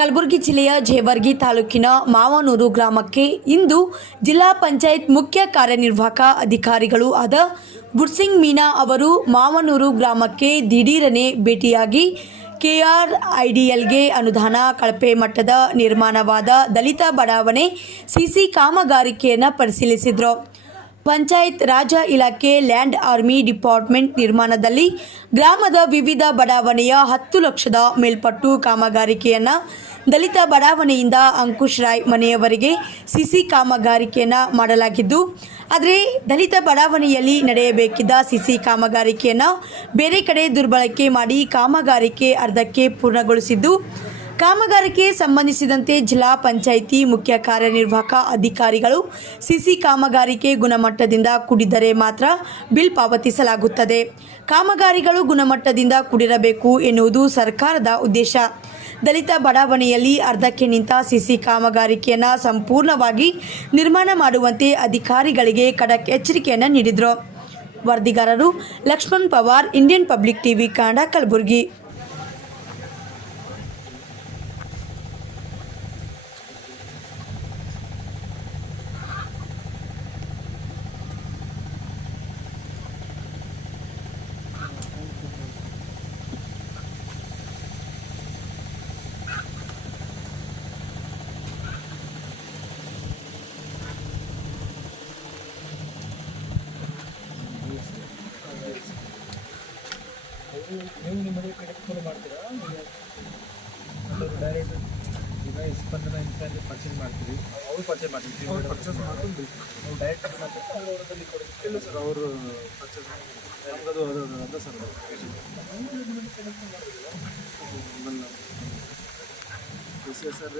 ಕಲಬುರಗಿ ಜಿಲ್ಲೆಯ ಜೇವರ್ಗಿ ತಾಲೂಕಿನ ಮಾವನೂರು ಗ್ರಾಮಕ್ಕೆ ಇಂದು ಜಿಲ್ಲಾ ಪಂಚಾಯತ್ ಮುಖ್ಯ ಕಾರ್ಯನಿರ್ವಾಹಕ ಅಧಿಕಾರಿಗಳು ಆದ ಗುರ್ಸಿಂಗ್ ಮೀನಾ ಅವರು ಮಾವನೂರು ಗ್ರಾಮಕ್ಕೆ ದಿಢೀರನೆ ಭೇಟಿಯಾಗಿ ಕೆಆರ್ ಐಡಿಎಲ್ಗೆ ಅನುದಾನ, ಕಳಪೆ ಮಟ್ಟದ ನಿರ್ಮಾಣವಾದ ದಲಿತ ಬಡಾವಣೆ, ಸಿಸಿ ಕಾಮಗಾರಿಕೆಯನ್ನು ಪರಿಶೀಲಿಸಿದರು. ಪಂಚಾಯತ್ ರಾಜ ಇಲಾಖೆ ಲ್ಯಾಂಡ್ ಆರ್ಮಿ ಡಿಪಾರ್ಟ್ಮೆಂಟ್ ನಿರ್ಮಾಣದಲ್ಲಿ ಗ್ರಾಮದ ವಿವಿಧ ಬಡಾವಣೆಯ ಹತ್ತು ಲಕ್ಷದ ಮೇಲ್ಪಟ್ಟು ಕಾಮಗಾರಿಕೆಯನ್ನು ದಲಿತ ಬಡಾವಣೆಯಿಂದ ಅಂಕುಶ್ ರಾಯ್ ಮನೆಯವರೆಗೆ ಸಿಸಿ ಕಾಮಗಾರಿಕೆಯನ್ನು ಮಾಡಲಾಗಿದ್ದು, ಆದರೆ ದಲಿತ ಬಡಾವಣೆಯಲ್ಲಿ ನಡೆಯಬೇಕಿದ್ದ ಸಿಸಿ ಕಾಮಗಾರಿಕೆಯನ್ನು ಬೇರೆ ಕಡೆ ದುರ್ಬಳಕೆ ಮಾಡಿ ಕಾಮಗಾರಿಕೆ ಅರ್ಧಕ್ಕೆ ಪೂರ್ಣಗೊಳಿಸಿದ್ದು ಕಾಮಗಾರಿಕೆ ಸಂಬಂಧಿಸಿದಂತೆ ಜಿಲ್ಲಾ ಪಂಚಾಯಿತಿ ಮುಖ್ಯ ಕಾರ್ಯನಿರ್ವಾಹಕ ಅಧಿಕಾರಿಗಳು ಸಿಸಿ ಕಾಮಗಾರಿಕೆ ಗುಣಮಟ್ಟದಿಂದ ಕೂಡಿದ್ದರೆ ಮಾತ್ರ ಬಿಲ್ ಪಾವತಿಸಲಾಗುತ್ತದೆ. ಕಾಮಗಾರಿಗಳು ಗುಣಮಟ್ಟದಿಂದ ಕೂಡಿರಬೇಕು ಎನ್ನುವುದು ಸರ್ಕಾರದ ಉದ್ದೇಶ. ದಲಿತ ಬಡಾವಣೆಯಲ್ಲಿ ಅರ್ಧಕ್ಕೆ ನಿಂತ ಸಿಸಿ ಕಾಮಗಾರಿಕೆಯನ್ನು ಸಂಪೂರ್ಣವಾಗಿ ನಿರ್ಮಾಣ ಮಾಡುವಂತೆ ಅಧಿಕಾರಿಗಳಿಗೆ ಖಡಕ್ ಎಚ್ಚರಿಕೆಯನ್ನು ನೀಡಿದರು. ವರದಿಗಾರರು Lakshman Pawar, Indian public TV, Kannada, Kalaburagi. ನೀವು ನಿಮ್ಮದೇ ಕಡೆ ಫೋನ್ ಮಾಡ್ತೀರಾ ಡೈರೆಕ್ಟ್ ಈಗ ಸ್ಪಂದನ ಇಂಥಲ್ಲಿ ಪರ್ಚೇಸ್ ಮಾಡ್ತೀವಿ ಅವರು ಪರ್ಚೇಸ್ ಮಾಡ್ತೀವಿ ಅವ್ರು ಪರ್ಚೇಸ್ ಮಾಡ್ಕೊಂಡು ನಾವು ಡೈರೆಕ್ಟ್ ಮಾಡ್ತೀವಿ ಅವ್ರು ಅವರಲ್ಲಿ ಕೊಡ್ತೀವಿ ಇಲ್ಲ ಸರ್ ಅವರು ಪರ್ಚೇಸ್ ನಮ್ಗದು ಅದು ಅದು ಸರ್ ಎಸ್ ಆರ್